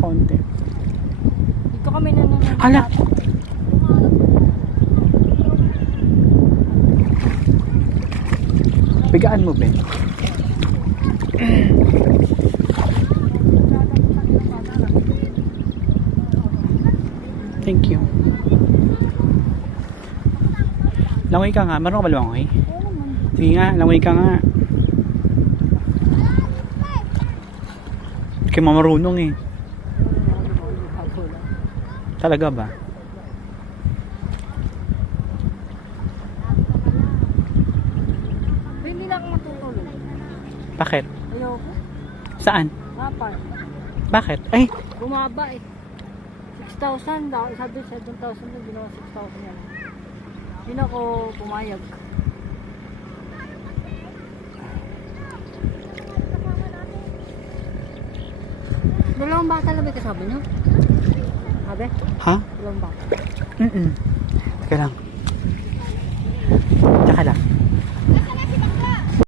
kaunti. Dito kami nanonood. Hala! Bigaan mo, Ben. Thank you. Langoy ka nga. Marunong ka ba lumangoy? Sige nga, langoy ka nga. Hindi ka mamarunong eh. Talaga ba? Hindi na ako matutulog. Bakit? Ayoko. Saan? Kapal. Bakit? Ay! Bumaba eh. 6,000 daw. Sabi 7,000 na ginawa 6,000 yan. Hindi na ako pumayag. Dalawang bata na ba kasama niyo? Sabi? Ha? Dalawang bata. Mm-mm. Teka lang.